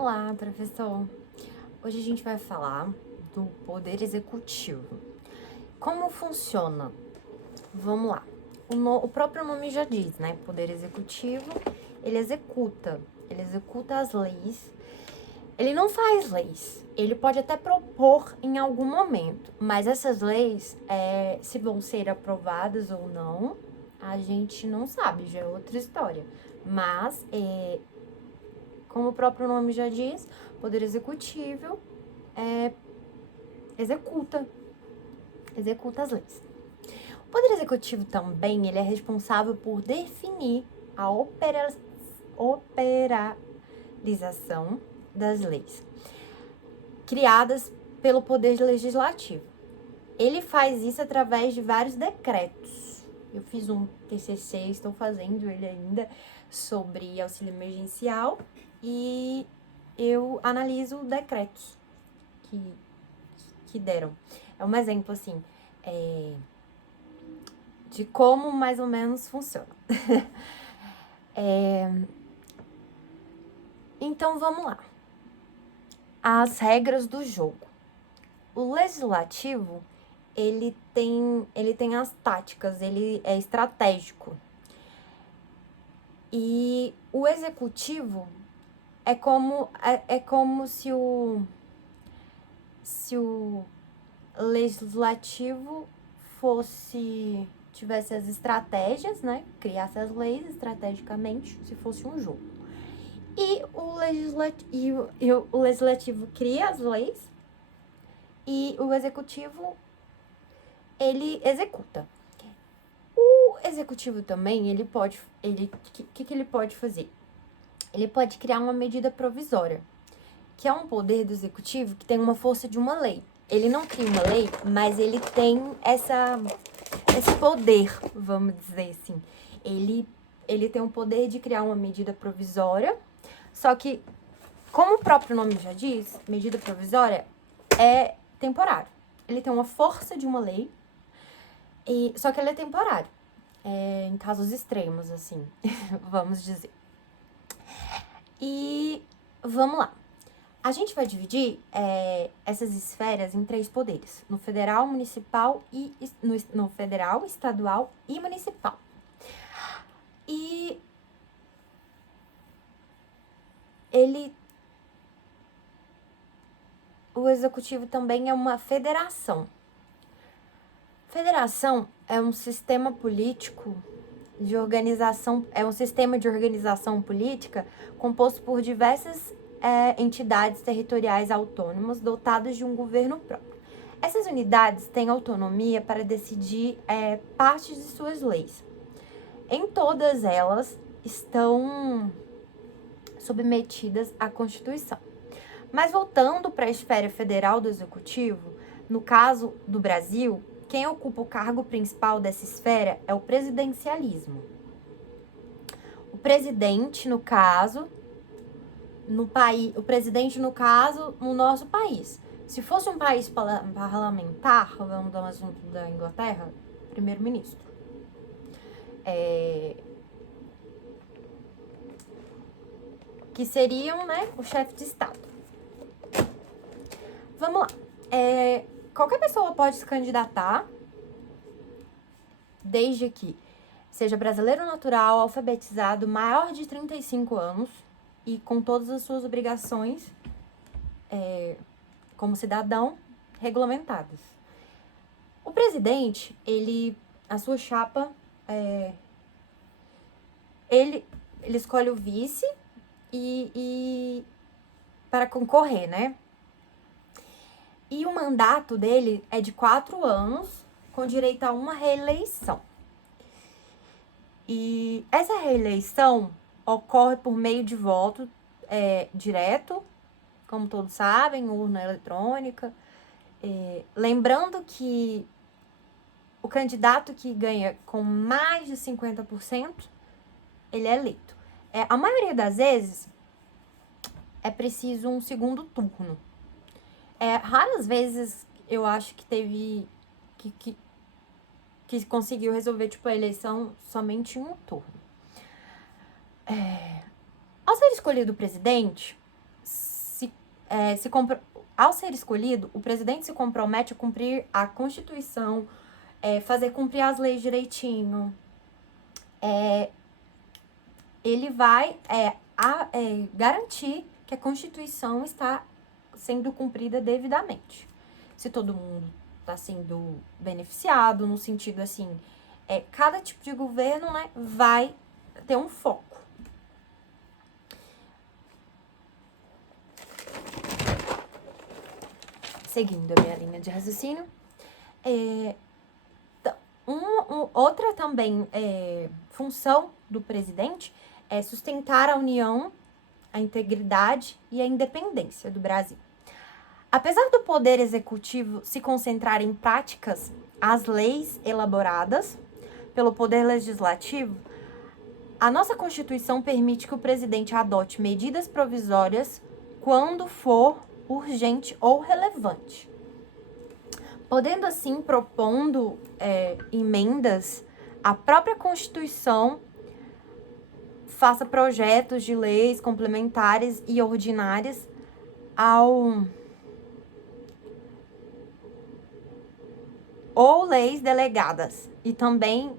Olá, professor. Hoje a gente vai falar do poder executivo. Como funciona? Vamos lá. O próprio nome já diz, né? Poder executivo, ele executa as leis. Ele não faz leis. Ele pode até propor em algum momento, mas essas leis, se vão ser aprovadas ou não, a gente não sabe, já é outra história. Mas como o próprio nome já diz, o poder executivo executa as leis. O poder executivo também, ele é responsável por definir a operalização das leis criadas pelo poder legislativo. Ele faz isso através de vários decretos. Eu fiz um TCC, estou fazendo ele ainda, sobre auxílio emergencial e eu analiso decretos que deram. É um exemplo, assim, de como mais ou menos funciona. Então, vamos lá. As regras do jogo. O legislativo, ele tem as táticas, ele é estratégico. E o executivo é como se o legislativo tivesse as estratégias, né? Criasse as leis estrategicamente, se fosse um jogo. E o legislativo cria as leis e o executivo, ele executa. O executivo também, ele pode fazer? Ele pode criar uma medida provisória, que é um poder do executivo que tem uma força de uma lei. Ele não cria uma lei, mas ele tem esse poder, vamos dizer assim. Ele tem o poder de criar uma medida provisória, só que, como o próprio nome já diz, medida provisória é temporário. Ele tem uma força de uma lei, só que ele é temporário. Em casos extremos, assim, vamos dizer. E vamos lá. A gente vai dividir essas esferas em 3 poderes: no federal, municipal e no federal, estadual e municipal. E o executivo também é uma federação. Federação é um sistema político de organização, é um sistema de organização política composto por diversas entidades territoriais autônomas dotadas de um governo próprio. Essas unidades têm autonomia para decidir partes de suas leis. Em todas elas estão submetidas à Constituição. Mas voltando para a esfera federal do Executivo, no caso do Brasil, quem ocupa o cargo principal dessa esfera é o presidencialismo. O presidente, no caso, no nosso país. Se fosse um país parlamentar, vamos dar um exemplo da Inglaterra, primeiro-ministro. Que seriam, né, o chefe de Estado. Vamos lá. Qualquer pessoa pode se candidatar, desde que seja brasileiro natural, alfabetizado, maior de 35 anos e com todas as suas obrigações como cidadão regulamentadas. O presidente, a sua chapa, ele escolhe o vice e para concorrer, né? E o mandato dele é de 4 anos, com direito a uma reeleição. E essa reeleição ocorre por meio de voto direto, como todos sabem, urna eletrônica. Lembrando que o candidato que ganha com mais de 50%, ele é eleito. A maioria das vezes, é preciso um segundo turno. Raras vezes eu acho que teve que conseguiu resolver, tipo, a eleição somente em um turno. Ao ser escolhido o presidente, ao ser escolhido, o presidente se compromete a cumprir a Constituição, fazer cumprir as leis direitinho. Ele vai garantir que a Constituição está sendo cumprida devidamente. Se todo mundo está sendo beneficiado, no sentido assim, cada tipo de governo, né, vai ter um foco. Seguindo a minha linha de raciocínio, outra também função do presidente é sustentar a união, a integridade e a independência do Brasil. Apesar do poder executivo se concentrar em práticas as leis elaboradas pelo poder legislativo, a nossa Constituição permite que o presidente adote medidas provisórias quando for urgente ou relevante, podendo assim, propondo emendas à própria Constituição, faça projetos de leis complementares e ordinárias ou leis delegadas, e também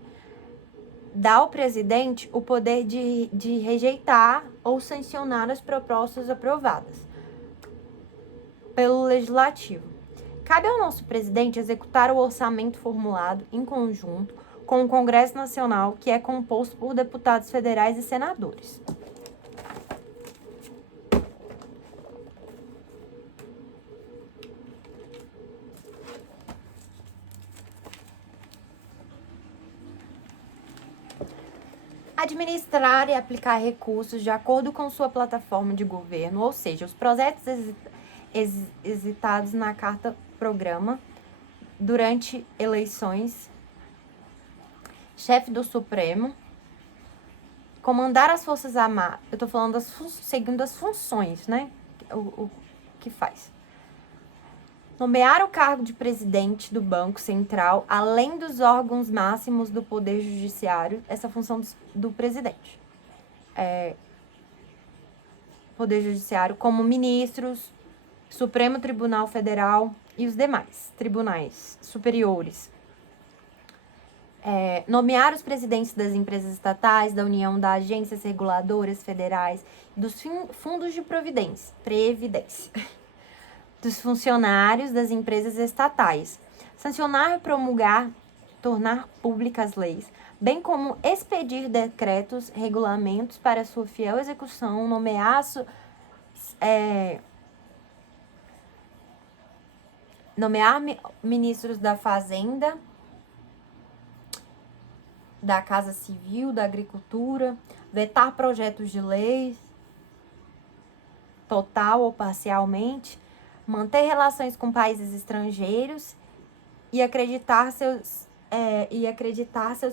dá ao presidente o poder de rejeitar ou sancionar as propostas aprovadas pelo legislativo. Cabe ao nosso presidente executar o orçamento formulado em conjunto com o Congresso Nacional, que é composto por deputados federais e senadores. Administrar e aplicar recursos de acordo com sua plataforma de governo, ou seja, os projetos hesitados na Carta Programa durante eleições, chefe do Supremo, comandar as Forças Armadas, eu tô falando seguindo as funções, né, o que faz. Nomear o cargo de presidente do Banco Central, além dos órgãos máximos do Poder Judiciário, essa função do presidente. Poder Judiciário, como ministros, Supremo Tribunal Federal e os demais tribunais superiores. Nomear os presidentes das empresas estatais, da União, das agências reguladoras federais, dos fundos de previdência, dos funcionários das empresas estatais, sancionar, promulgar, tornar públicas leis, bem como expedir decretos, regulamentos para sua fiel execução, nomear ministros da Fazenda, da Casa Civil, da Agricultura, vetar projetos de leis, total ou parcialmente, manter relações com países estrangeiros e acreditar seus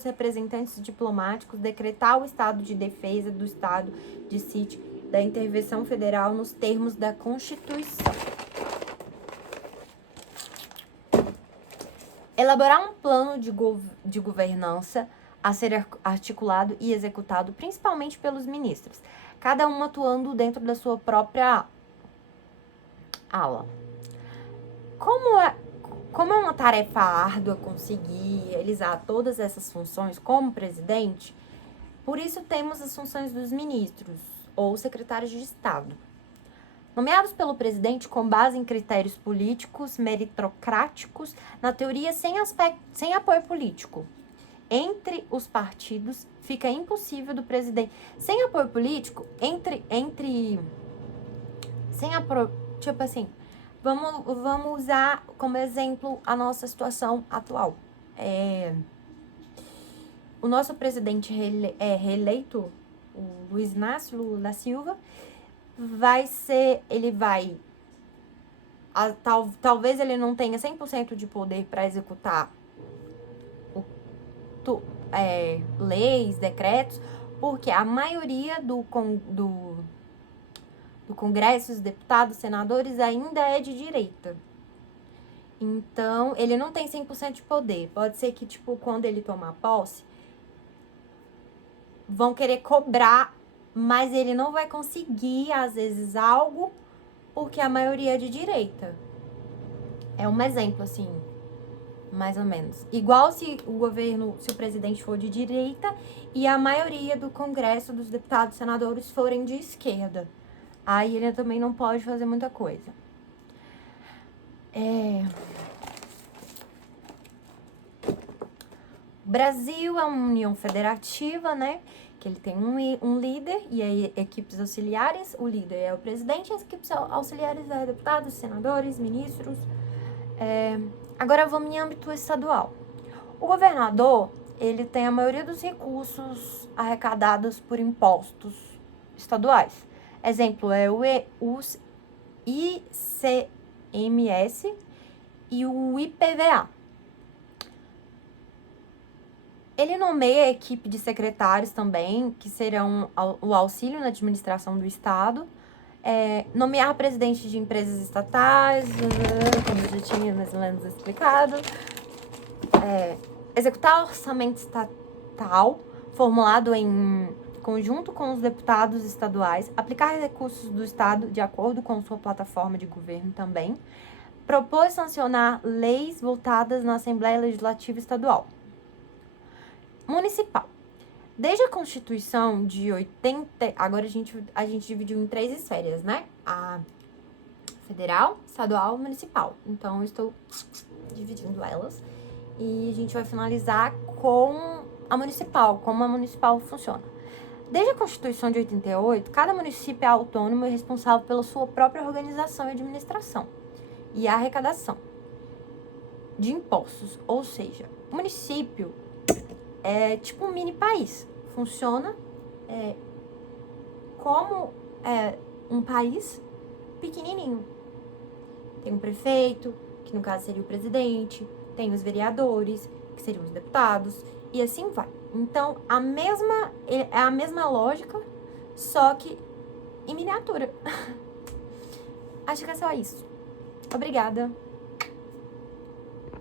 representantes diplomáticos, decretar o estado de defesa do estado de sítio da intervenção federal nos termos da Constituição. Elaborar um plano de governança a ser articulado e executado principalmente pelos ministros, cada um atuando dentro da sua própria ala. Como é uma tarefa árdua conseguir realizar todas essas funções como presidente, por isso temos as funções dos ministros ou secretários de Estado, nomeados pelo presidente com base em critérios políticos, meritocráticos, na teoria sem apoio político. Entre os partidos, fica impossível do presidente... Sem apoio político, tipo assim, vamos usar como exemplo a nossa situação atual. O nosso presidente reeleito, o Luiz Inácio Lula da Silva, talvez ele não tenha 100% de poder para executar leis, decretos, porque a maioria do Congresso, os deputados, senadores, ainda é de direita. Então, ele não tem 100% de poder. Pode ser que, quando ele tomar posse, vão querer cobrar, mas ele não vai conseguir, às vezes, algo porque a maioria é de direita. É um exemplo, assim, mais ou menos. Igual se o presidente for de direita e a maioria do Congresso, dos deputados e senadores forem de esquerda. Aí ele também não pode fazer muita coisa. O Brasil é uma união federativa, né? Que ele tem um líder e aí equipes auxiliares. O líder é o presidente, as equipes auxiliares é deputados, senadores, ministros. Agora vamos em âmbito estadual. O governador, ele tem a maioria dos recursos arrecadados por impostos estaduais. Exemplo é o ICMS e o IPVA. Ele nomeia a equipe de secretários também, que serão o auxílio na administração do Estado, nomear presidente de empresas estatais, como eu já tinha mais ou menos explicado, executar orçamento estatal formulado em conjunto com os deputados estaduais, aplicar recursos do Estado de acordo com sua plataforma de governo também, propor e sancionar leis voltadas na Assembleia Legislativa Estadual. Municipal. Desde a Constituição de 80... Agora a gente dividiu em 3 esferas, né? A federal, estadual e municipal. Então, eu estou dividindo elas. E a gente vai finalizar com a municipal, como a municipal funciona. Desde a Constituição de 88, cada município é autônomo e responsável pela sua própria organização e administração e arrecadação de impostos. Ou seja, o município é tipo um mini país. Funciona como um país pequenininho. Tem um prefeito, que no caso seria o presidente, tem os vereadores, que seriam os deputados, e assim vai. Então, é a mesma lógica, só que em miniatura. Acho que é só isso. Obrigada.